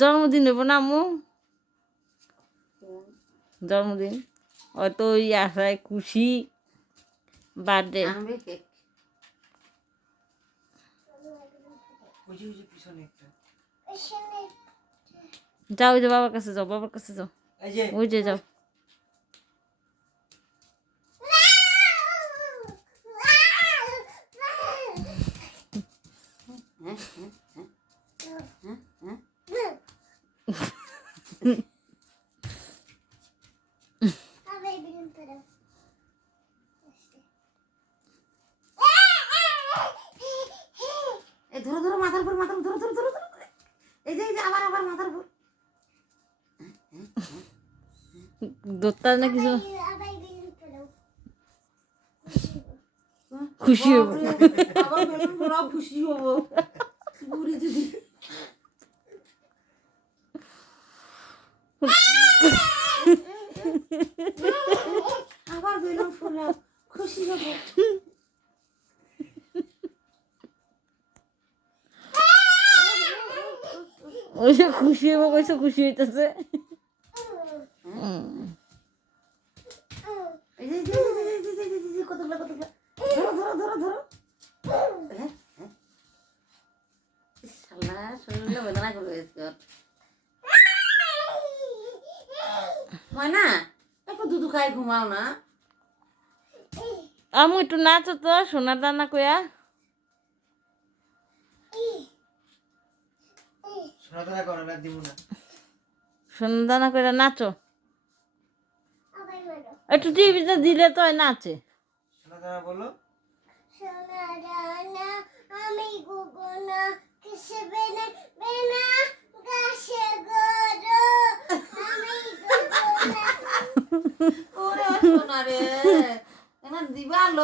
জন্মদিন হইব না আম্মু জন্মদিন হয়তো ওই আশায় খুশি বার্থডে যাও ওই যে বাবার কাছে যাও বাবার কাছে যাও ওই যে যাও ধরো ধরো মাথার উপর মাথার ধরো ধরো ধরো এই যে আবার আবার মাথার উপর দোত্তা না কিছু খুশি হব আবার বেলুন পোড়াও খুশি হবো বুড়ি যদি আবার বেলুন পোড়াও খুশি হবো ওই যে খুশি হবো কইছে খুশি হইতেছে কতগুলো কতগুলো ধরো ধরো ধরো ধরো শরীরগুলো বেদনা করবে ময়না একটু দুধু খাই ঘুমাও না আমু একটু নাচো তো সোনার দানা কইয়া সোনার দানা কইয়া নাচো একটু টিভিতে দিলে তো নাচে বলো আমি গুগুনা কিসে বেনা বেনা গাছে গরো আমি গুগুনা ওরে সোনা রে এনা দিবা লো